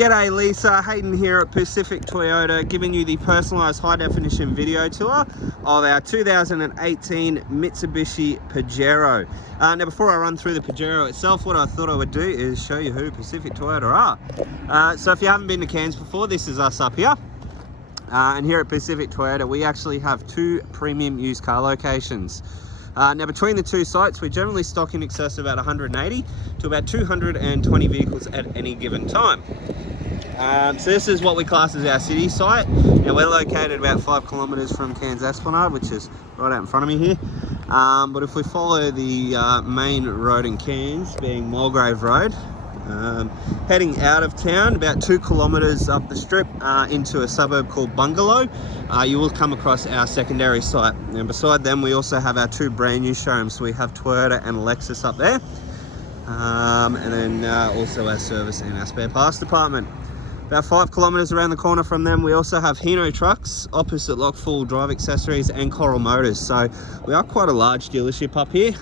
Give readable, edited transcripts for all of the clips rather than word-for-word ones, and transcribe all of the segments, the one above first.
G'day Lisa, Hayden here at Pacific Toyota, giving you the personalised high-definition video tour of our 2018 Mitsubishi Pajero. Now before I run through the Pajero itself, what I thought I would do is show you who Pacific Toyota are. So if you haven't been to Cairns before, this is us up here. And here at Pacific Toyota, we actually have 2 premium used car locations. Now between the 2 sites, we generally stock in excess of about 180 to about 220 vehicles at any given time. So this is what we class as our city site. Now we're located about 5 kilometres from Cairns Esplanade, which is right out in front of me here. But if we follow the main road in Cairns, being Mulgrave Road, heading out of town about 2 kilometres up the strip into a suburb called Bungalow, you will come across our secondary site. And beside them, we also have our 2 brand new showrooms. So we have Toyota and Lexus up there, and then also our service and our spare parts department. About 5 kilometres around the corner from them, we also have Hino Trucks, opposite Lock Full Drive Accessories, and Coral Motors. So we are quite a large dealership up here.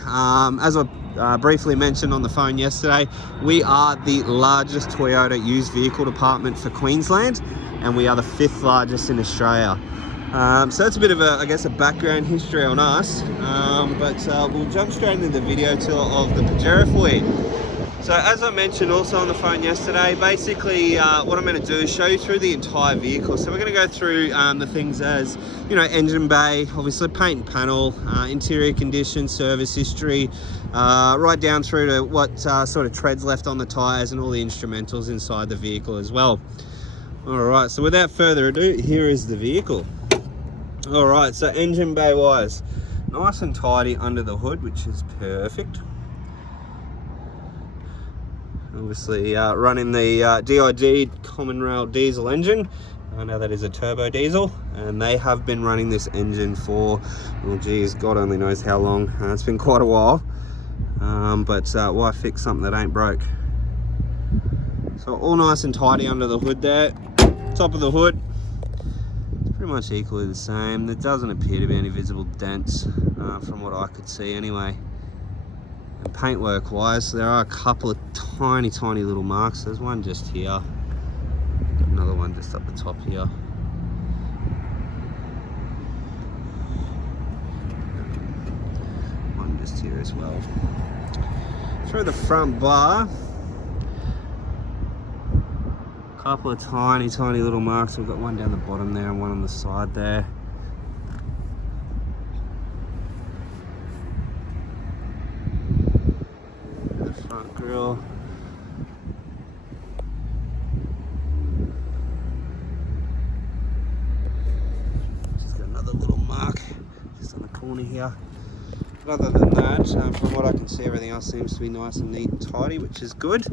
As I briefly mentioned on the phone yesterday, we are the largest Toyota used vehicle department for Queensland, and we are the 5th largest in Australia. So that's a bit of a, I guess, a background history on us, but we'll jump straight into the video tour of the Pajero for you. So as I mentioned also on the phone yesterday, basically what I'm going to do is show you through the entire vehicle. So we're going to go through the things as, you know, engine bay, obviously paint and panel, interior condition, service history, right down through to what sort of treads left on the tyres and all the instrumentals inside the vehicle as well. Alright, so without further ado, here is the vehicle. Alright, so engine bay wise, nice and tidy under the hood, which is perfect. Obviously running the DID common rail diesel engine. I know that is a turbo diesel, and they have been running this engine for, oh geez, God only knows how long. It's been quite a while, but why fix something that ain't broke? So all nice and tidy under the hood there. Top of the hood, it's pretty much equally the same. There doesn't appear to be any visible dents from what I could see anyway. And paintwork wise, there are a couple of tiny little marks. There's one just here, another one just up the top here. One just here as well. Through the front bar, a couple of tiny little marks. We've got one down the bottom there and one on the side there. Front grille. Just got another little mark just on the corner here. But other than that, from what I can see, everything else seems to be nice and neat and tidy, which is good.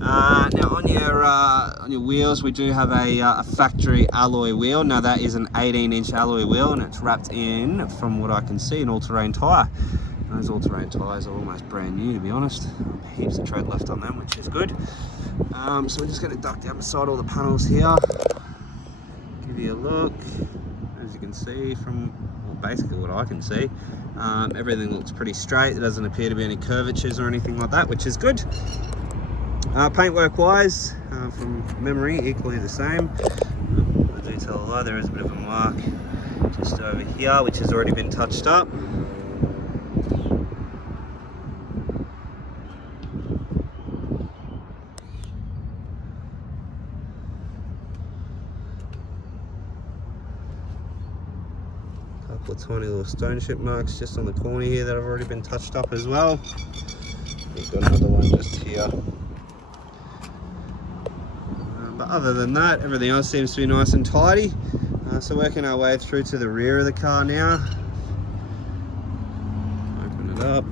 Now on your wheels, we do have a factory alloy wheel. Now that is an 18-inch alloy wheel, and it's wrapped in, from what I can see, an all-terrain tyre. Those all-terrain tyres are almost brand new, to be honest. Heaps of tread left on them, which is good. So we're just going to duck down beside all the panels here. Give you a look. As you can see from, well, basically what I can see, everything looks pretty straight. There doesn't appear to be any curvatures or anything like that, which is good. Paintwork wise, from memory, equally the same. I do tell a lie, there is a bit of a mark just over here, which has already been touched up. Couple of tiny little stone chip marks just on the corner here that have already been touched up as well. We've got another one just here. But other than that, everything else seems to be nice and tidy. So working our way through to the rear of the car now. Open it up.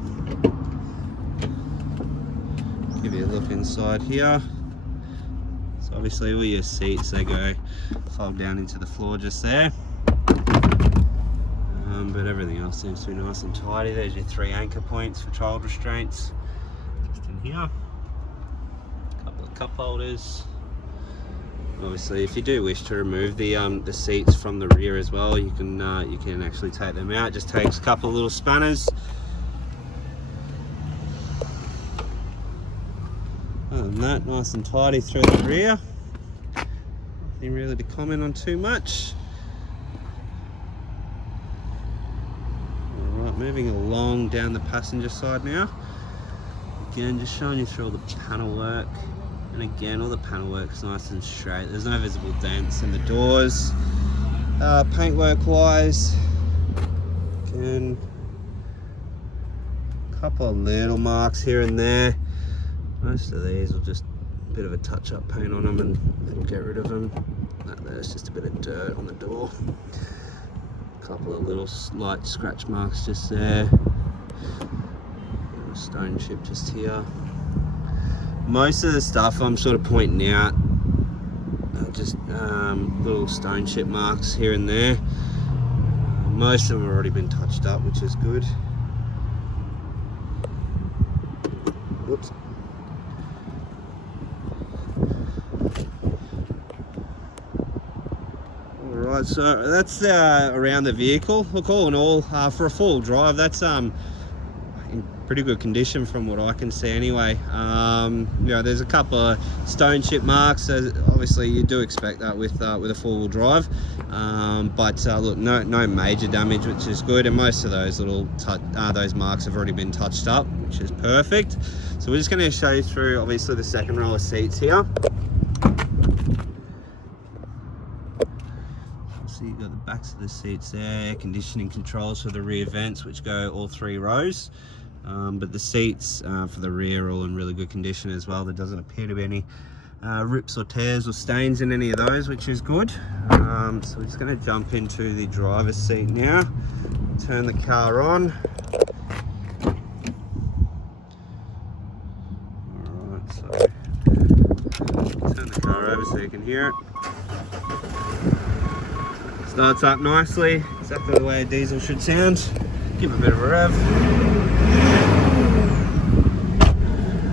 Give you a look inside here. So obviously all your seats, they go fold down into the floor just there. But everything else seems to be nice and tidy. There's your 3 anchor points for child restraints just in here. A couple of cup holders. Obviously, if you do wish to remove the seats from the rear as well, you can actually take them out. It just takes a couple of little spanners. Other than that, nice and tidy through the rear. Nothing really to comment on too much. All right, moving along down the passenger side now. Again, just showing you through all the panel work. And again, all the panel work's nice and straight. There's no visible dents in the doors. Paintwork wise, again, a couple of little marks here and there. Most of these will just a bit of a touch-up paint on them and it'll get rid of them. There's just a bit of dirt on the door. A couple of little slight scratch marks just there. Stone chip just here. Most of the stuff I'm sort of pointing out just little stone chip marks here and there. Most of them have already been touched up, which is good. Whoops. Alright, so that's around the vehicle. Look, all in all, for a four-wheel drive, that's in pretty good condition from what I can see anyway. You know, there's a couple of stone chip marks, so obviously you do expect that with a four-wheel drive, but look, no major damage, which is good, and most of those those marks have already been touched up, which is perfect. So we're just going to show you through obviously the second row of seats here. So you've got the backs of the seats there, air conditioning controls for the rear vents, which go all three rows. But the seats for the rear are all in really good condition as well. There doesn't appear to be any rips or tears or stains in any of those, which is good. So we're just going to jump into the driver's seat now, turn the car on. Alright, so turn the car over so you can hear it. Starts up nicely, exactly the way a diesel should sound. Give it a bit of a rev.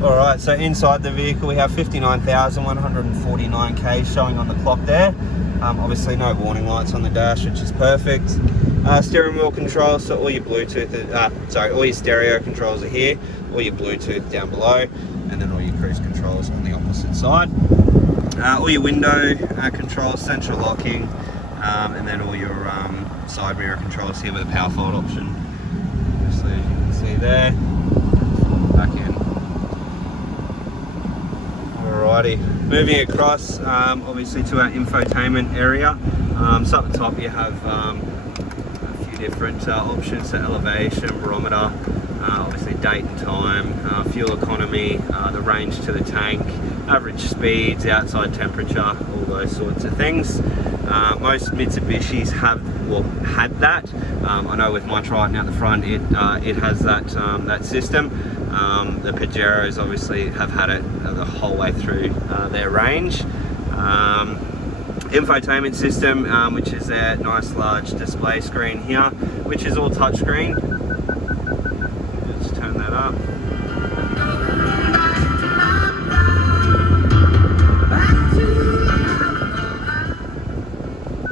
Alright, so inside the vehicle we have 59,149 K showing on the clock there. Obviously no warning lights on the dash, which is perfect. Steering wheel controls, so all your Bluetooth, all your stereo controls are here, all your Bluetooth down below, and then all your cruise controls on the opposite side. All your window controls, central locking, and then all your side mirror controls here with a power fold option. Obviously, as you can see there, back in. Alrighty, moving across obviously to our infotainment area. So up the top you have a few different options, so elevation, barometer, obviously date and time, fuel economy, the range to the tank, average speeds, outside temperature, all those sorts of things. Most Mitsubishis had that. I know with my Triton out the front, it has that system. The Pajeros obviously have had it the whole way through their range. Infotainment system, which is their nice large display screen here, which is all touchscreen. Let's turn that up.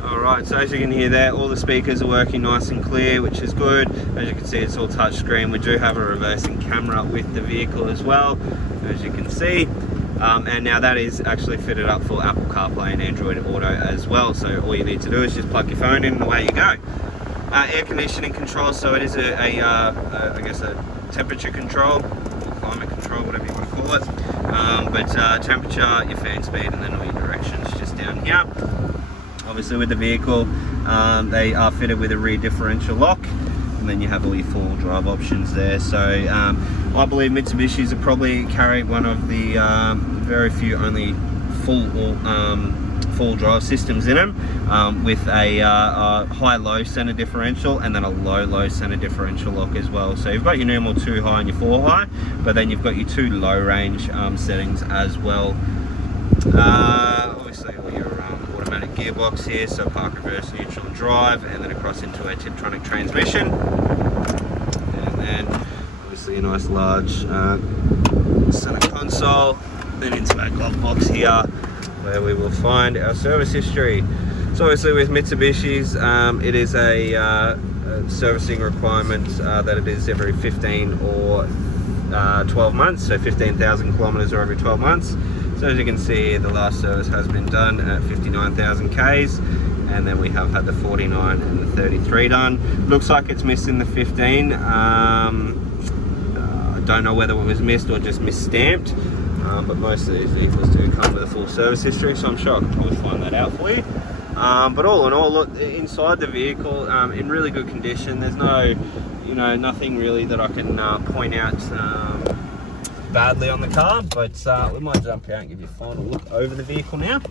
Alright, so as you can hear there, all the speakers are working nice and clear, which is good. As you can see, it's all touchscreen. We do have a reversing camera with the vehicle as well, as you can see. And now that is actually fitted up for Apple CarPlay and Android Auto as well. So all you need to do is just plug your phone in and away you go. Air conditioning control, so it is I guess a temperature control, or climate control, whatever you want to call it. But temperature, your fan speed, and then all your directions just down here. Obviously with the vehicle, they are fitted with a rear differential lock, and then you have all your four-wheel drive options there. So I believe Mitsubishis will probably carry one of the very few only full drive systems in them, with a high-low center differential and then a low center differential lock as well. So you've got your normal 2 high and your 4 high, but then you've got your 2 low range settings as well. Obviously all your automatic gearbox here, so park, reverse, neutral, and drive, and then across into a Tiptronic transmission. And then obviously a nice large center console, then into our glove box here, where we will find our service history. So obviously with Mitsubishis, it is a servicing requirement that it is every 15 or 12 months, so 15,000 kilometers or every 12 months. So So as you can see, the last service has been done at 59,000 Ks, and then we have had the 49 and the 33 done. Looks like it's missing the 15. I don't know whether it was missed or just misstamped, but most of these vehicles do come with a full service history, so I'm sure I can probably find that out for you. But all in all, look, inside the vehicle in really good condition. There's no, nothing really that I can point out badly on the car, but we might jump out and give you a final look over the vehicle now.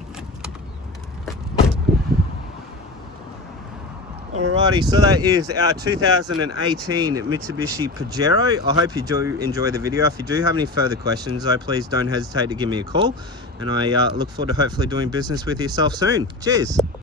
Alrighty, so that is our 2018 Mitsubishi Pajero. I hope you do enjoy the video. If you do have any further questions, though, please don't hesitate to give me a call, and I look forward to hopefully doing business with yourself soon. Cheers.